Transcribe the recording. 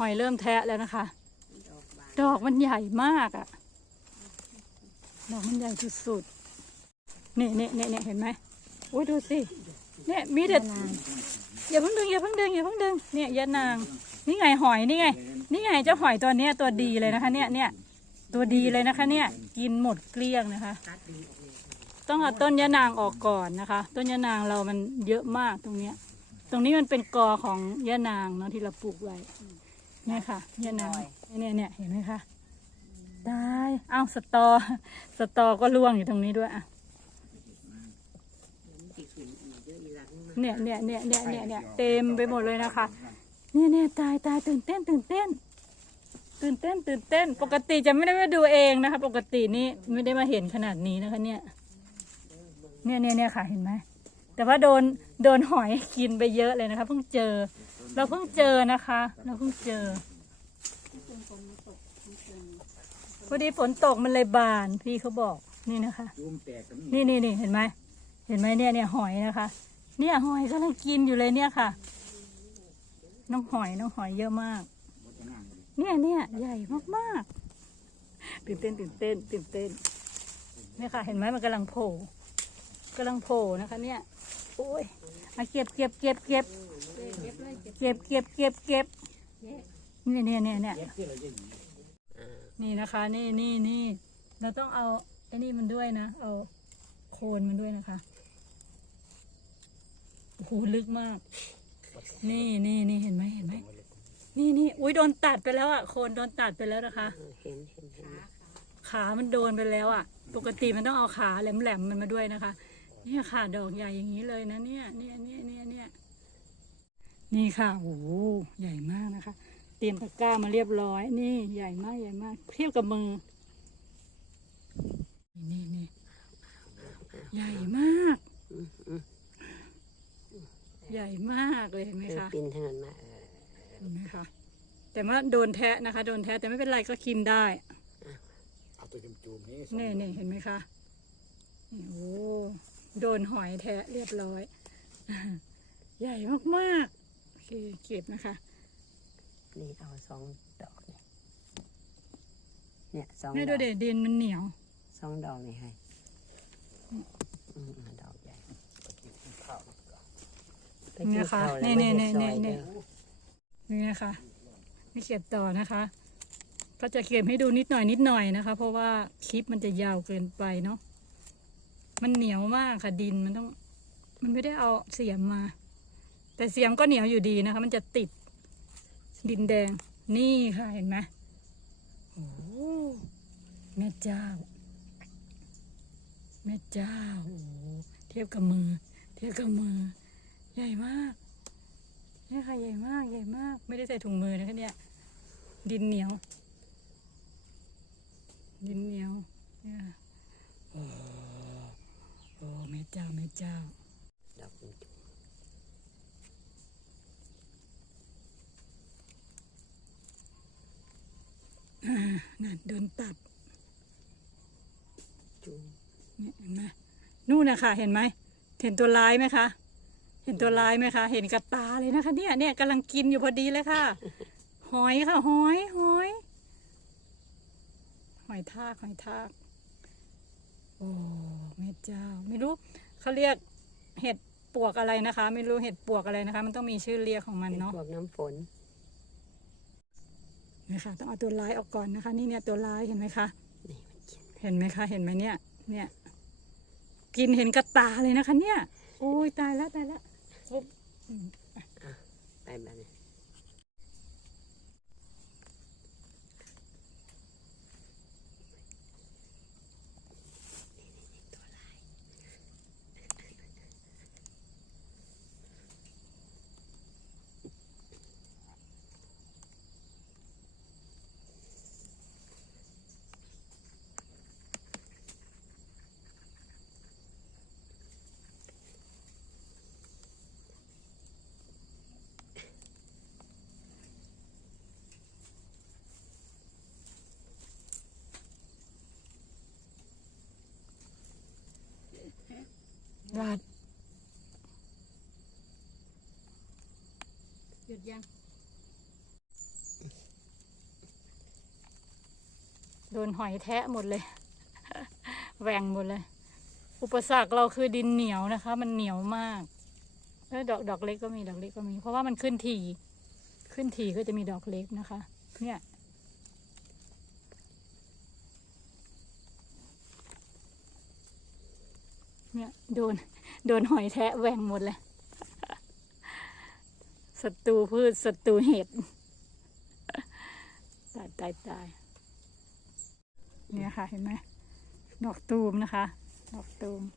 หอยเริ่มแทะแล้วนะคะ ดอกบานดอกมันใหญ่มากอะดอกมันใหญ่สุดๆนี่นี่นี่นี่เห็นไหมโอ้ยดูสิเนี่ยมีแต่อย่าเพิ่งดึงอย่าเพิ่งดึงอย่าเพิ่งดึงเนี่ยยะนาง นี่ไงหอยนี่ไง นี่ไงเจ้าหอยตัวเนี้ยตัวดีเลยนะคะ เนี่ยเนี่ยตัวดีเลยนะคะ เนี่ย กินหมดเกลี้ยงนะคะตัดดึงออกเลยต้องเอาต้นยะนางออกก่อนนะคะ ต้นยะนางเรามันเยอะมากตรงเนี้ย ตรงนี้มันเป็นกอของยะนางเนาะที่เราปลูกไว้ เนี่ยค่ะยะนางเนี่ยเนี่ยเห็นไหมคะตายเอ้าสตอ สตอก็ร่วงอยู่ตรงนี้ด้วยอะมันติดขึ้นอีกเยอะอีหลังมาเนี่ยเนี่ยเนี่ยเนี่ยเนี่ยเนี่ยเต็มไปหมดเลยนะคะ เนี่ยเนี่ยตายตายตื่นเต้นตื่นเต้น ตื่นเต้นตื่นเต้น ปกติจะไม่ได้มาดูเองนะคะ ปกตินี่ไม่ได้มาเห็นขนาดนี้นะคะ เนี่ย เนี่ยเนี่ยเนี่ยค่ะเห็นไหม แต่ว่าโดนโดนหอยกินไปเยอะเลยนะคะ เพิ่งเจอ เราเพิ่งเจอนะคะ เราเพิ่งเจอพอดีฝนตกมันเลยบานพี่เขาบอกนี่นะคะ นี่นี่นี่เห็นไหมเห็นไหมเนี่ยเนี่ยหอยนะคะ เนี่ยหอยกำลังกินอยู่เลยเนี่ยค่ะ น้องหอยน้องหอยเยอะมาก เนี่ยเนี่ยใหญ่มากๆตื่นเต้นตื่นเต้นตื่นเต้นเนี่ยค่ะ เห็นไหมมันกำลังโผล่ำลังโผล่นะคะ เนี่ย โอ้ยมาเก็บเก็บเก็บเก็บเก็บเลยเก็บเก็บเก็บเก็บเก็บเนี่ยเนี่ยเนี่ยเนี่ยเก็บที่เราจะหนีนี่นะคะ นี่นี่นี่เราต้องเอาไอ้นี่มันด้วยนะ เอาโคนมันด้วยนะคะโอ้โหลึกมาก นี่นี่นี่เห็นไหมเห็นไหมนี่นี่อุ้ยโดนตัดไปแล้วอะโคนโดนตัดไปแล้วนะคะเออเห็นเห็นเห็นขา มันโดนไปแล้วอะ ปกติมันต้องเอาขาแหลมๆมันมาด้วยนะคะ เนี่ยค่ะดอกใหญ่อย่างนี้เลยนะเนี่ยเนี่ยเนี่ยเนี่ยเนี่ยนี่ค่ะโอ้โหใหญ่มากนะคะ เตรียมตะกร้ามาเรียบร้อย นี่ใหญ่มากใหญ่มากเทียบกับมือนี่นี่ใหญ่มากอืมอืมใหญ่มากเลยเห็นไหมเออคะปีนทางนั้นมาเออเห็นไหมคะแต่ว่าโดนแทะนะคะ โดนแทะแต่ไม่เป็นไรก็กินได้เอาตัวจูมจูมนี่นี่นี่เห็นไหมคะนี่โอ้ โดนหอยแทะเรียบร้อย ใหญ่มากๆ โอเคเก็บนะคะ นี่เอาสองดอกเนี่ยเนี่ยสองนี่ดดูอกเด็ดดินมันเหนียว สองดอกนี่ให้อืมอืมดอกใหญ่ข้าวไปกินเนี่ยค่ะข้าวแล้วนี่ไม่นี่ได้นี่ซอยนี่เด้อ นี่นะคะไม่เก็บต่อนะคะ ก็จะเก็บให้ดูนิดหน่อยนิดหน่อยนะคะ เพราะว่าคลิปมันจะยาวเกินไปเนาะ มันเหนียวมากค่ะดินมันต้อง มันไม่ได้เอาเสียมมา แต่เสียมก็เหนียวอยู่ดีนะคะ มันจะติด ดินแดง นี่ค่ะเห็นไหมโอ้แม่เจ้า แม่เจ้าโอ้เทียบกับมือ เทียบกับมือ ใหญ่มากนี่ค่ะใหญ่มากใหญ่มาก ไม่ได้ใส่ถุงมือนะคะเนี่ย ดินเหนียว ดินเหนียวเนี่ยโอ้โอ้แม่ เจ้าแม่เดอกมันจุ่มนั่นโดนตัดจุ่มเนี่ยเห็นไหมนู่นนะคะเห็นไหมเห็นตัวร้ายไหมคะ เห็นตัวร้ายไหมคะ เห็นกับตาเลยนะคะ เนี่ยเนี่ยกำลังกินอยู่พอดีเลยค่ะ หอยค่ะ หอยหอย หอยทากหอยทาก โอ้แม่เจ้า ไม่รู้ เขาเรียกเห็ดปวกอะไรนะคะ ไม่รู้เห็ดปวกอะไรนะคะ มันต้องมีชื่อเรียกของมันเนาะ พวกน้ำฝน นะคะต้องเอาตัวร้ายออกก่อนนะคะ นี่เนี่ยตัวร้ายเห็นไหมคะนี่มันกินเห็นไหมคะเห็นไหมเนี่ย เนี่ย กินเห็นกับตาเลยนะคะ เนี่ยโอ้ยตายแล้วตายแล้วปุ๊บอืมไปบ้านนี้ ราดหยุดยัง โดนหอยแทะหมดเลย แหว่งหมดเลย อุปสรรคเราคือดินเหนียวนะคะ มันเหนียวมากแล้วดอกดอกเล็กก็มีดอกเล็กก็มี เพราะว่ามันขึ้นที ขึ้นทีก็จะมีดอกเล็กนะคะ เนี่ย เนี่ยโดนโดนหอยแทะแหว่งหมดเลยศัตรูพืชศัตรูเห็ดตายตายตายเนี่ยค่ะเห็นไหมดอกตูมนะคะ ดอกตูม